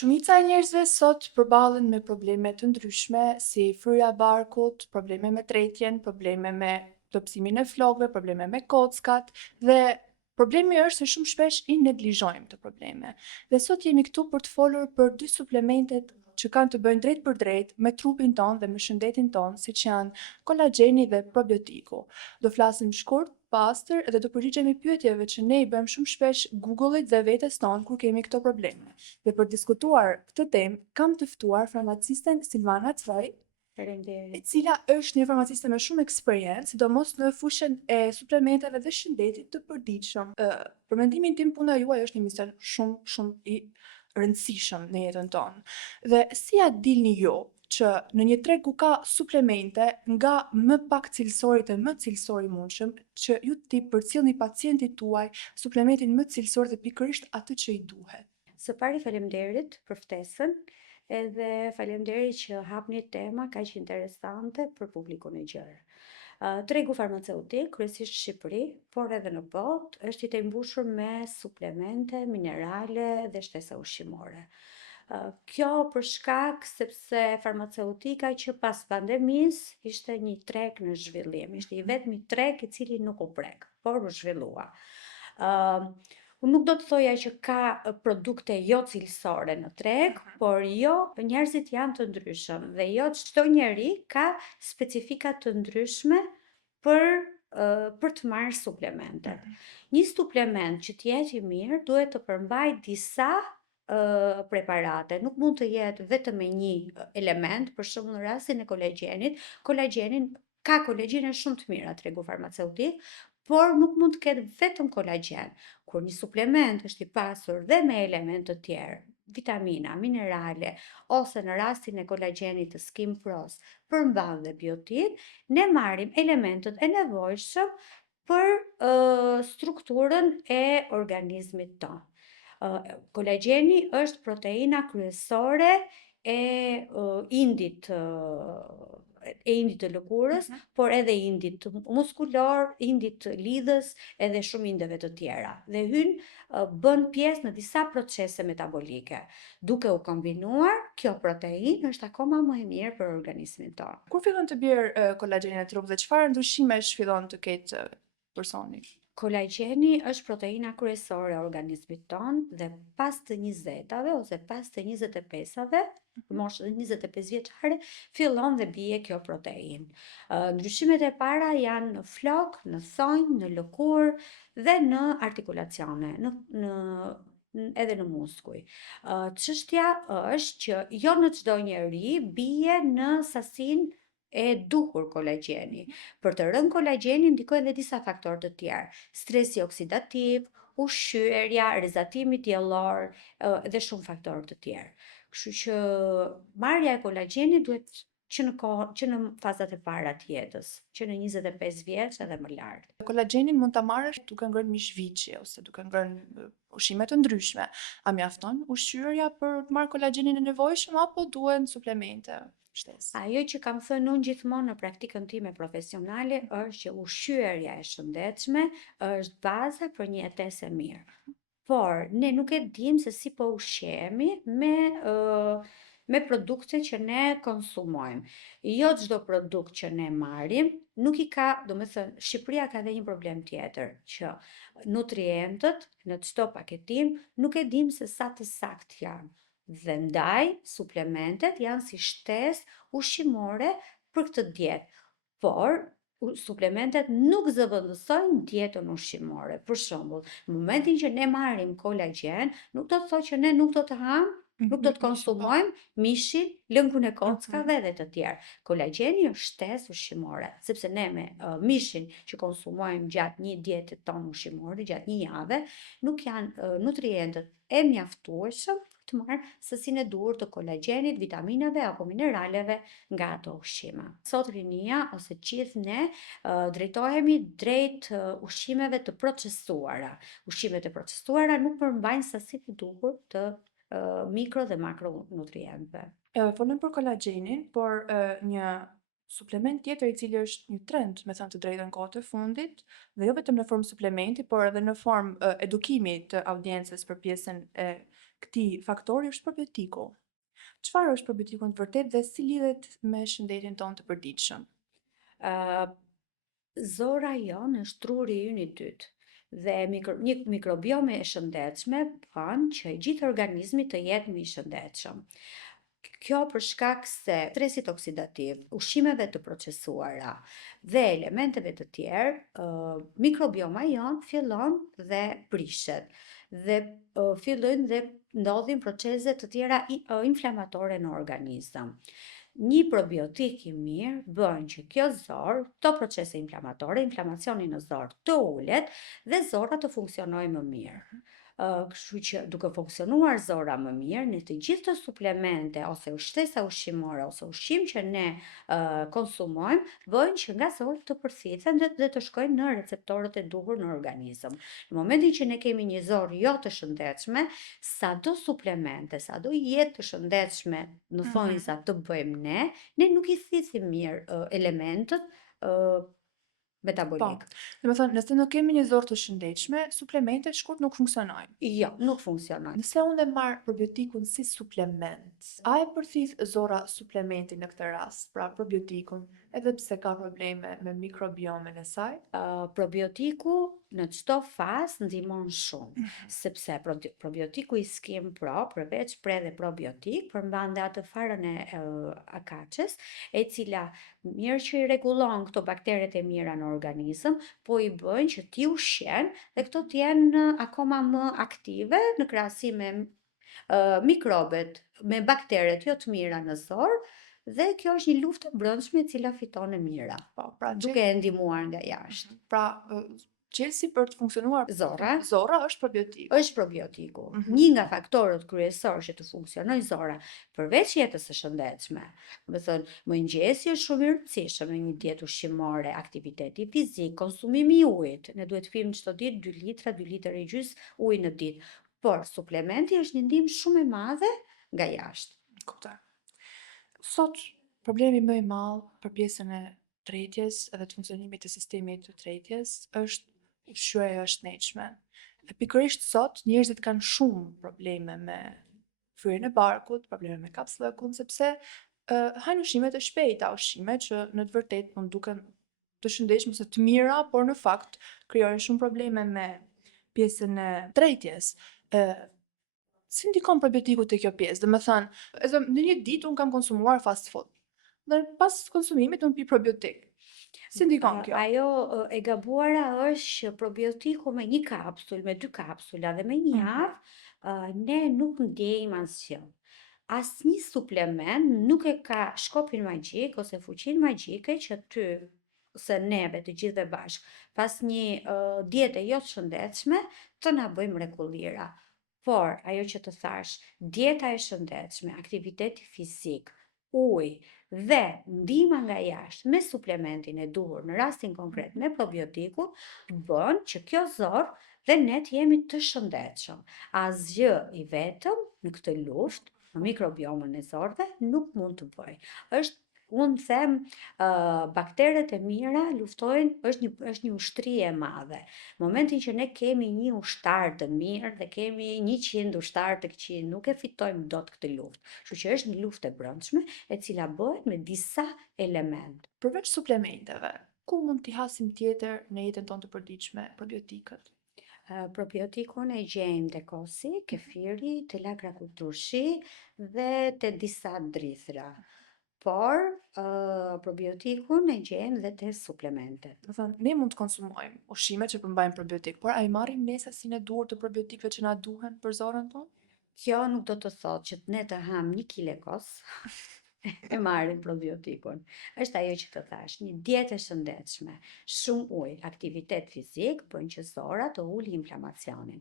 Shumica e njerëzve sot përballen me probleme të ndryshme si fryerja e barkut, probleme me tretjen, probleme me plotësimin e flokëve, probleme me kockat dhe problemi është se shumë shpesh i neglizhojmë të probleme. Dhe sot jemi këtu për të folur për dy suplementet që kanë të bëjnë drejt për drejt me trupin ton dhe me shëndetin ton, siç janë kolagjeni dhe probiotiku. Do flasim shkurt, pastër dhe do përgjigjemi pyetjeve që ne i bëjmë shumë shpesh Google-it dhe vetes tonë kur kemi këto probleme. Dhe për diskutuar këtë temë, kam të ftuar farmacisten Silvana Cvaj, e cila është një farmaciste me shumë eksperiencë, sidomos në fushën e suplementeve dhe shëndetit të përditshëm. Për mendimin tim, puna juaj është një mision shumë i rëndësishëm në jetën tonë. Dhe si ja dilni ju që në një treg ku ka suplemente nga më pak cilësorit e më cilësori mundshëm, që ju t'i përcjellni pacientit tuaj suplementin më cilësor dhe pikërisht atë që i duhet? Së pari faleminderit për ftesën, edhe faleminderit që hapni tema kaq interesante për publikun e gjerë. Tregu farmaceutik, kryesisht në Shqipëri, por edhe në botë, është i mbushur me suplemente, minerale dhe shtesa ushqimore. Kjo për shkak sepse farmaceutika që pas pandemisë ishte një treg në zhvillim, ishte i vetmi treg i cili nuk u prek, por u zhvillua. Unë nuk do të thoja që ka produkte jo cilësore në treg, por jo, njerëzit janë të ndryshëm dhe jo çdo njeri ka specifika të ndryshme për të marrë suplementet. Një suplement që të jetë i mirë duhet të përmbajë disa preparate, nuk mund të jetë vetëm me një element, për shembull në rastin e kolagjenin ka kolagjene shumë të mira tregu farmaceutik, por nuk mund të ketë vetëm kolagjen. Kur një suplement është i pasur dhe me elemente të tjerë, vitamina, minerale, ose në rastin e kolagjenit të Skin Pros, përmban dhe biotin, ne marrim elementet e nevojshëm për strukturën e organizmit tonë. Kolagjeni është proteina kryesore e indit të lëkurës, por edhe indit muskulor, indit të lidhës, edhe shumë indeve të tjera. Dhe bën pjesë në disa procese metabolike. Duke u kombinuar, kjo protein është akoma më e mirë për organizmin tonë. Kur fillon të bjerë kolagjeni në trup dhe çfarë ndryshimesh fillon të ketë personi? Kolagjeni është proteina kryesore e organizmit tonë dhe pas të 20-ave ose pas të 25-ave, moshën 25 vjeçare, fillon dhe bie kjo protein. Ndryshimet e para janë në flok, në thonjë, në lëkurë dhe në artikulacione, edhe në muskuj. Çështja është që jo në çdo njeri bie në sasinë e duhur kolagjeni. Për të rënë kolagjeni ndikojnë edhe disa faktorë të tjerë, stresi oksidativ, ushqyerja, rrezatimi diellor dhe shumë faktorë të tjerë. Kështu që marrja e kolagjenit duhet që në fazat e para të jetës, që në 25 vjeç edhe më lart. Kolagjenin mund ta marrësh duke ngrënë mishviçi ose duke ngrënë ushqime të ndryshme. A mjafton ushqyerja për të marrë kolagjenin e nevojshëm apo duhen suplemente? Ajo që kam thënë unë gjithmonë në praktikën time profesionale është që ushqyerja e shëndetshme është baza për një jetesë e mirë. Por ne nuk e dimë se si po ushqehemi me produkte që ne konsumojmë. Jo çdo produkt që ne marrim nuk i ka, domethënë Shqipëria ka edhe një problem tjetër, që nutrientët në çdo paketim nuk e dimë se sa të saktë janë. Dhe ndaj, suplementet janë si shtesë ushqimore për këtë dietë, por suplementet nuk zëvendësojnë dietën ushqimore. Për shembull, në momentin që ne marrim kolagjen, nuk do të thotë që ne nuk do të ham, nuk do të konsumojmë mishin, lëngun e kockave dhe të tjerë. Kolagjeni është shtesë ushqimore, sepse ne me mishin që konsumojmë gjatë një diete tonë ushqimore, gjatë një jave, nuk janë nutrientët e mjaftueshëm të marrë sasinë e duhur të kolagjenit, vitaminave apo mineraleve nga ato ushqime. Sot rinia ose gjithë ne drejtohemi drejt ushqimeve të procesuara. Ushqimet e procesuara nuk përmbajnë sasinë e duhur të mikro dhe makronutrientëve. Folëm për kolagjenin, por një Suplement tjetër i cili është një trend, me thënë të drejtën kohët e fundit, dhe jo vetëm në formë suplementi, por edhe në formë edukimi të audiencës për pjesën e këtij faktori është probiotiku. Çfarë është probiotiku në të vërtetë dhe si lidhet me shëndetin tonë të përditshëm? Ë, Zora jonë është truri ynë i dytë dhe një mikrobiome e shëndetshme bën që gjithë organizmi të jetë më i shëndetshëm. Kjo për shkak se stresit oksidativ, ushqimeve të procesuara dhe elementeve të tjerë, mikrobioma jonë fillon dhe prishet dhe fillojnë dhe ndodhin procese të tjera inflamatore në organizëm. Një probiotik i mirë bën që kjo zorë, këto procese inflamatore, inflamacioni në zorë të ulet dhe zora të funksionojë më mirë. Kështu që duke funksionuar zora më mirë, në të gjithë të suplemente ose shtesa ushqimore ose ushqim që ne konsumojmë, bëjnë që nga zora të përthithen dhe të shkojnë në receptorët e duhur në organizëm. Në momentin që ne kemi një zorë jo të shëndetshme, sado suplemente, sado jetë të shëndetshme në thonjza të bëjmë ne nuk i thithim mirë elementët Po, metabolik. domethënë nëse nuk kemi një zorë të shëndetshme, suplementet shkurt nuk funksionojnë. Jo, nuk funksionojnë. Nëse unë e marr probiotikun si suplement, a e përthith zora suplementin në këtë rast, pra probiotikun, edhe pse ka probleme me mikrobiomin e saj? Probiotiku në çdo fazë ndihmon shumë, sepse probiotiku i Skim Pro, përveç pre dhe probiotik, përmban dhe atë farën e akaçes, e cila mirë që i rregullon këto bakteret e mira në organizëm, po i bën që ti ushqen dhe këto të jenë akoma më aktive në krahasim me mikrobet, me bakteret jo të mira në zorë, dhe kjo është një luftë e brendshme e cila fiton e mira, Po, pra duke e ndihmuar nga jashtë. pra qelsi për të funksionuar Zora është probiotiku. është probiotiku. Një nga faktorët kryesorë që të funksionojë zora, përveç jetës së shëndetshme, do të thënë, mëngjesi është shumë i rëndësishëm në një dietë ushqimore, aktiviteti fizik, konsumimi i ujit. Ne duhet të pijmë çdo ditë 2 litra, 2 litër e gjys ujë në ditë. Por suplementi është një ndihmë shumë e madhe nga jashtë. Kuptoj. Sot problemi më i madh për pjesën e tretjes edhe të funksionimit të sistemit të tretjes është ushqyerja e jashtënetshme. E pikërisht sot njerëzit kanë shumë probleme me fyerjen e barkut, probleme me kapsllëkun sepse hajnë ushqime të shpejta, ushqime që në të vërtetë mund duken të shëndetshme ose të mira, por në fakt krijojnë shumë probleme me pjesën e tretjes. Si ndikon probiotiku te kjo pjesë? Domethënë, në një ditë un kam konsumuar fast food. Dhe pas konsumimit un pi probiotik. Si ndikon kjo? Ajo e gabuara është që probiotiku me një kapsul, me 2 kapsula dhe me një javë, ne nuk ndjejmë asgjë. Asnjë suplement nuk e ka shkopin magjik ose fuqinë magjike që ty ose neve të gjithëve bashkë, pas një diete jo të shëndetshme, të na bëjë mrekullira. Por ajo që të thash, dieta e shëndetshme, aktiviteti fizik, ujë dhe ndihma nga jashtë me suplementin e duhur, në rastin konkret me probiotikun, bën që kjo zorë dhe ne të jemi të shëndetshëm. Asgjë i vetëm në këtë luftë, në mikrobiomën e zorëve, nuk mund të bëj. Unë them, bakteret e mira luftojnë, është një ushtri e madhe. Momentin që ne kemi një ushtar të mirë dhe kemi 100 ushtar të këqij, nuk e fitojmë dot këtë luftë. Kështu që është një luftë e brendshme e cila bëhet me disa elementë. Përveç suplementeve, ku mund t'i hasim tjetër në jetën tonë të përditshme probiotikët? Probiotikun e gjejmë te kosi, kefiri, te lagra kulturshi dhe te disa drithra. Por probiotikun e gjejmë dhe te suplementet. Do thënë, ne mund të konsumojmë ushqime që përmbajnë probiotik, por a i marrim ne sasinë e duhur të probiotikëve që na duhen për zorën tonë? Kjo nuk do të thotë që ne të ham 1 kile kos e marrim probiotikun. Është ajo që të thash, një dietë e shëndetshme, shumë ujë, aktivitet fizik bën që zora të ulë inflamacionin.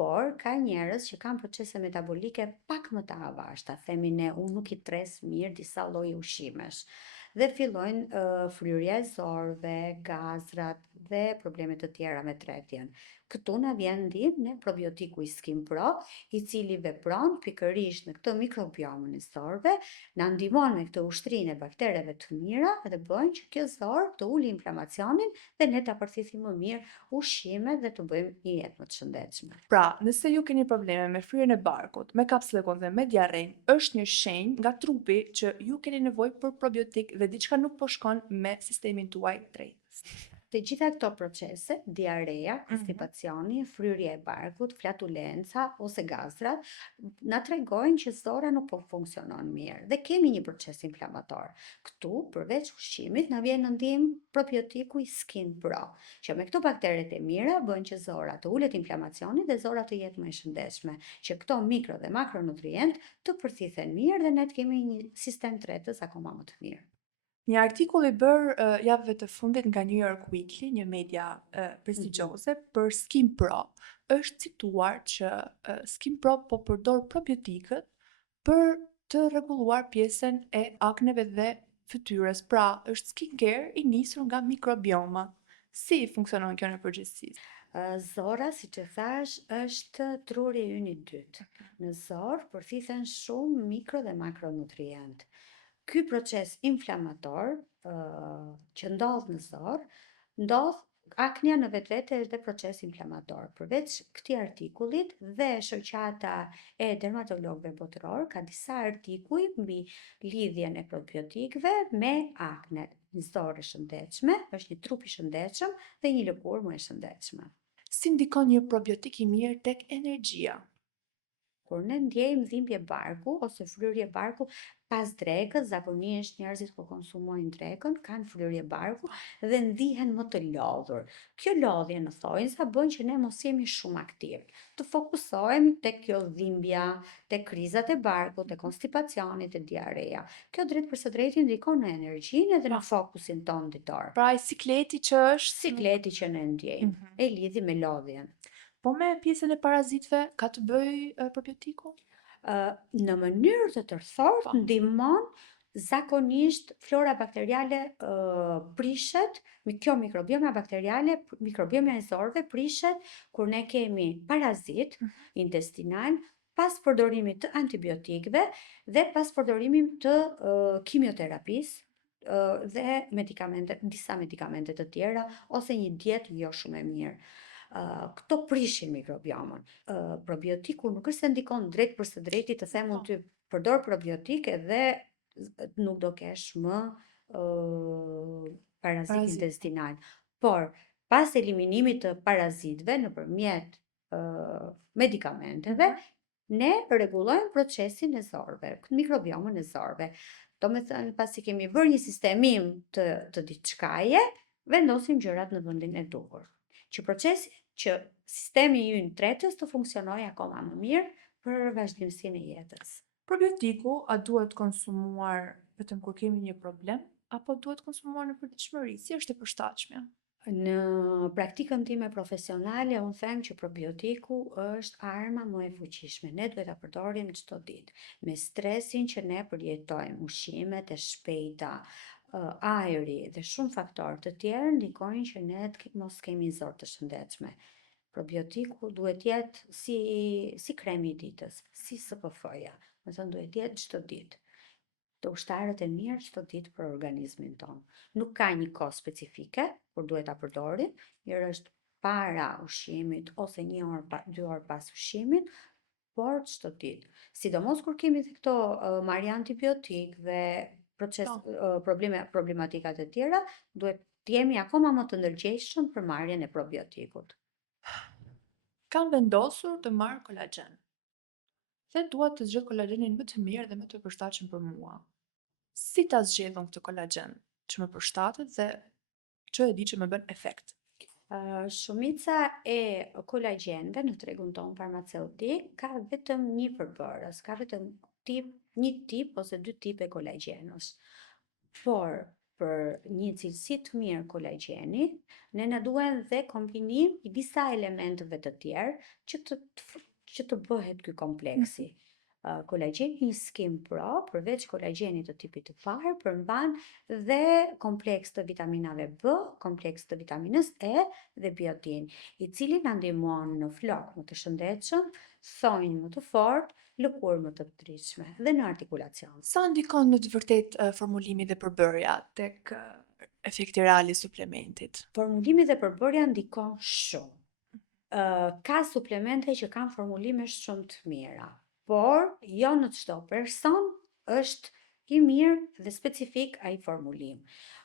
Por ka njerëz që kanë procese metabolike pak më të avashta, themi ne, unë nuk i tres mirë disa lloje ushqimesh. Dhe fillojnë fryrja e zorëve, gazrat dhe probleme të tjera me tretjen. Këtu na vjen ndihmë në probiotiku i Skin Pro, i cili vepron pikërisht në këtë mikrobiomin e zorëve, na ndihmon me këtë ushtrinë e baktereve të mira dhe bën që kjo zorë të ulë inflamacionin dhe ne ta përthithim më mirë ushqimet dhe të bëjmë një jetë më të shëndetshme. Pra, nëse ju keni probleme me fryrjen e barkut, me kapslëkun dhe me diarrejnë, është një shenjë nga trupi që ju keni nevojë për probiotik dhe diçka nuk po shkon me sistemin tuaj tretës. Të gjitha këto procese, diareja, konstipacioni, fryrja e barkut, flatulenca ose gastrat, na tregojnë që zora nuk po funksionon mirë dhe kemi një proces inflamator. Këtu, përveç ushqimit, na vjen në ndihmë probiotiku i Skin Pro, që me këto bakteret e mira bën që zora të ulet inflamacioni dhe zora të jetë më e shëndetshme, që këto mikro dhe makronutrient të përthithen mirë dhe ne të kemi një sistem tretës akoma më të mirë. Një artikull i bërë javëve të fundit nga New York Weekly, një media prestigjioze, për Skin Pro, është cituar që Skin Pro po përdor probiotikët për të rregulluar pjesën e akneve dhe fytyrës. Pra, është skincare i nisur nga mikrobioma. Si funksionon kjo në përgjithësi? Zora, si që thash, është truri ynë i dytë. Në zorë përthithen shumë mikro dhe makronutrient. Ky proces inflamator që ndodh në zorë, ndodh aknja në vetvete është dhe proces inflamator. Përveç këtij artikullit dhe shoqata e dermatologëve botëror ka disa artikuj mbi lidhjen e probiotikëve me aknet. Një zorë e shëndetshme është një trup i shëndetshëm dhe një lëkurë më e shëndetshme. Si ndikon një probiotik i mirë tek energjia? Kur ne ndjejmë dhimbje barku ose fryrje barku pas drekës, zakonisht njerëzit kur konsumojnë drekën kanë fryrje barku dhe ndihen më të lodhur. Kjo lodhje në thonjza bën që ne mos jemi shumë aktiv. Të fokusohemi tek kjo dhimbja, tek krizat e barkut, tek konstipacioni, tek diareja. Kjo drejt për së drejti ndikon në energjinë edhe në fokusin ton ditor. Pra, ai sikleti që është Sikleti që ne ndjejmë e lidhi me lodhjen. Po me pjesën e parazitëve ka të bëjë probiotiku? Në mënyrë të tërthort ndihmon zakonisht flora bakteriale prishet, kjo mikrobioma bakteriale, mikrobioma e zorëve prishet kur ne kemi parazit intestinal pas përdorimit të antibiotikëve dhe pas përdorimit të kimioterapisë dhe disa medikamente të tjera ose një dietë jo shumë e mirë. Këto prishin mikrobiomën. Probiotiku nuk është se ndikon drejt për së drejti të them unë ty përdor probiotik edhe nuk do kesh më parazit intestinal. Por pas eliminimit të parazitëve nëpërmjet medikamenteve, ne rregullojmë procesin e zorëve, mikrobiomën e zorëve. Domethënë, pasi kemi bërë një sistemim të diçkaje, vendosim gjërat në vendin e duhur. Që sistemi ynë tretës të funksionojë akoma më mirë për vazhdimsinë e jetës. Probiotiku a duhet konsumuar vetëm kur kemi një problem apo duhet konsumuar në përditshmëri? Si është e përshtatshmja? Në praktikën time profesionale, unë them që probiotiku është arma më e fuqishme. Ne duhet ta përdorim çdo ditë. Me stresin që ne përjetojmë, ushqimet e shpejta, ajri dhe shumë faktorë të tjerë ndikojnë që ne mos kemi zorë të shëndetshme. Probiotiku duhet jetë si kremi i ditës, si SPF-ja, do të thënë duhet jetë çdo ditë. Të ushtarët e mirë çdo ditë për organizmin tonë. Nuk ka një kohë specifike kur duhet ta përdorim, mirë është para ushqimit ose 1 orë, 2 orë pas ushqimit, por çdo ditë. Sidomos kur kemi këto marrje antibiotik dhe problematikat e tjera, duhet të jemi akoma më të ndërgjegjshëm për marrjen e probiotikut. Kam vendosur të marr kolagjen. Dhe dua të zgjedh kolagjenin më të mirë dhe më të përshtatshëm për mua. Si ta zgjedhun këtë kolagjen që më përshtatet dhe që e di që më bën efekt? Shumica e kolagjenëve në tregun ton farmaceutik ka vetëm një përbërës, ka vetëm një tip ose 2 tipe kolagjenësh. Por për një cilësi të mirë kolagjeni, ne na duhen dhe kombinim i disa elementeve të tjerë që të bëhet ky kompleksi. Kolagjeni Skin Pro, përveç kolagjenit të tipit të parë, përmban dhe kompleks të vitaminave B, kompleks të vitaminës E dhe biotin, i cili na ndihmon në flok më të shëndetshëm, thonjë më të fortë, lëkurë më të pritshme dhe në artikulacion. Sa ndikon në të vërtet formulimi dhe përbërja tek efekti real i suplementit? Formulimi dhe përbërja ndikon shumë. Ka suplemente që kanë formulime shumë të mira, por jo në çdo person është i mirë dhe specifik ai formulim.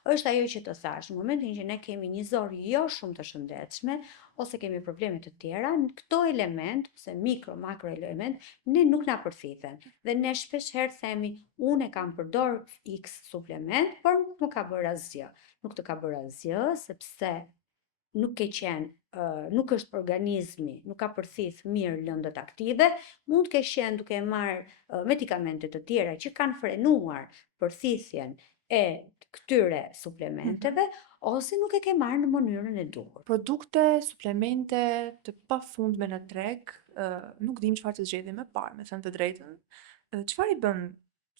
Është ajo që të thash, në momentin që ne kemi një zorë jo shumë të shëndetshme ose kemi probleme të tjera, këto element ose makro element ne nuk na përfiten. Dhe ne shpeshherë themi, unë e kam përdor X suplement, por nuk më ka bërë asgjë. Nuk të ka bërë asgjë sepse nuk nuk është organizmi, nuk ka përthith mirë lëndët aktive, mund të kesh qenë duke marrë medikamente të tjera që kanë frenuar përthithjen e këtyre suplementeve, ose nuk e ke marrë në mënyrën e duhur. Produkte, suplemente të pafundme në treg, nuk dim çfarë të zgjedhim më parë, me thënë të drejtën. Çfarë i bën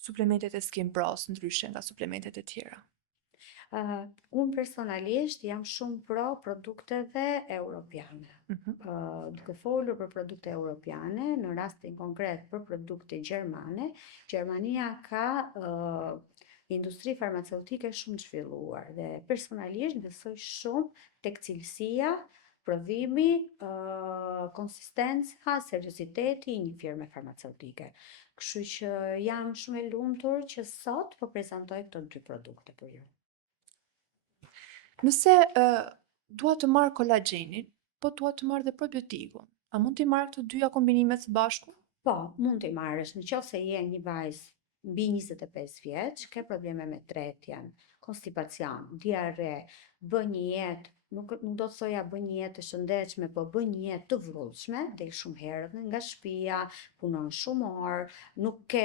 suplementet e Skin Pros ndryshe nga suplementet e tjera? Unë personalisht jam shumë pro produkteve europiane. Duke folur për produkte europiane, në rastin konkret për produkte gjermane, Gjermania ka industri farmaceutike shumë të zhvilluar dhe personalisht besoj shumë tek cilësia, prodhimi, konsistenca, serioziteti i një firme farmaceutike. Kështu që jam shumë e lumtur që sot po prezantoj këto dy produkte për ju. Nëse dua të marr kolagjenin, po dua të marr dhe probiotikun, a mund t'i marr këto dyja kombinimet së bashku? Po, mund t'i marrësh, në qoftë se je një vajzë mbi 25 vjeç, ke probleme me tretjen, konstipacion, diare, bën një jetë, nuk do të thoja bën një jetë të shëndetshme, po bën një jetë të vullshme, del shumë herët nga shtëpia, punon shumë orë, nuk ke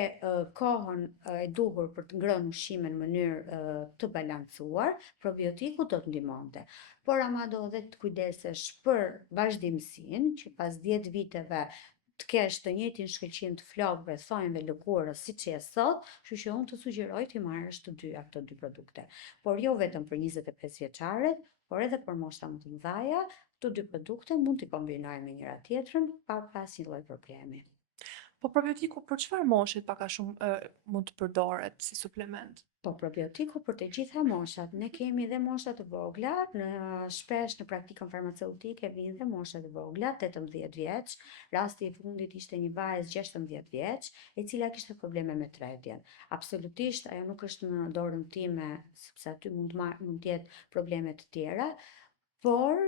kohën e duhur për të ngrënë ushqime në mënyrë të balancuar, probiotiku do të ndihmonte. Por ama do edhe të kujdesesh për vazhdimsinë, që pas 10 viteve të kesh të njëjtin shkëlqim të flokëve, thonjve, lëkurës, siç je sot, kështu që unë të sugjeroj ti marrësh të dyja këto dy produkte. Por jo vetëm për 25 vjeçaret, por edhe për mosha më të mëdhaja, këto dy produkte mund t'i kombinojmë me njëra tjetrën pa asnjë lloj problemi. Po probiotiku për çfarë moshe pak a shumë mund të përdoret si suplement? Po probiotiku për të gjitha moshat, ne kemi dhe mosha të vogla, shpesh në praktikën farmaceutike vinë dhe mosha të vogla, 18 vjeç, rasti i fundit ishte një vajzë 16 vjeç, e cila kishte probleme me tretjen. Absolutisht ajo nuk është në dorën time, sepse aty mund të jetë probleme të tjera, por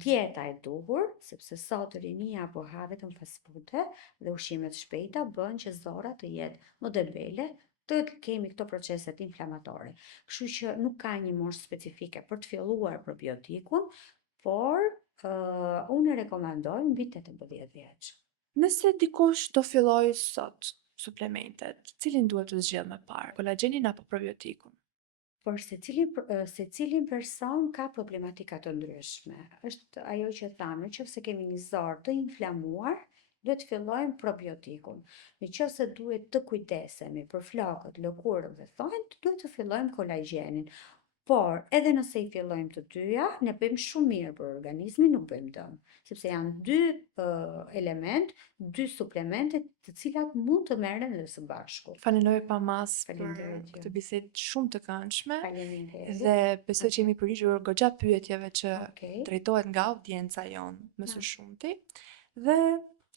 dieta e duhur, sepse sot rinia po ha vetëm fast food-e dhe ushqime të shpejta bën që zora të jetë më debele, të kemi këto proceset inflamatore. Kështu që nuk ka një moshë specifike për të filluar probiotikun, por unë e rekomandoj mbi 18 vjeç. Nëse dikush do filloj sot suplementet, cilin duhet të zgjedh më parë, kolagjenin apo probiotikun? Por secilin person ka problematika të ndryshme. Është ajo që thamë, nëse kemi një zorë të inflamuar, duhet të fillojmë probiotikun. Nëse duhet të kujdesemi për flokët, lëkurën dhe thonjt, duhet të fillojmë kolagjenin. Por, edhe nëse i fillojmë të dyja, ne bëjmë shumë mirë për organizmin, nuk bëjmë dëm. Sepse janë dy element, dy suplemente të cilat mund të merren edhe së bashku. Falenderoj pa mas për Faleminderit ju. këtë bisedë shumë të këndshme Faleminderit. dhe besoj që jemi përgjigjur goxha pyetjeve që Okej. drejtohet nga audienca jonë më së shumti dhe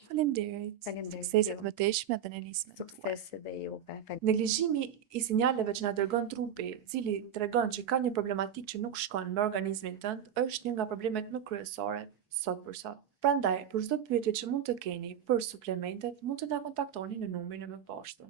faleminderit. Faleminderit Sukseset ju. më të eshme dhe në nismen tuaj. Suksese dhe juve. Neglizhimi i sinjaleve që na dërgon trupi, i cili tregon që ka një problematikë që nuk shkon me organizmin tënd, është një nga problemet më kryesore sot për sot. Prandaj, për çdo pyetje që mund të keni për suplementet, mund të na kontaktoni në numrin e mëposhtë.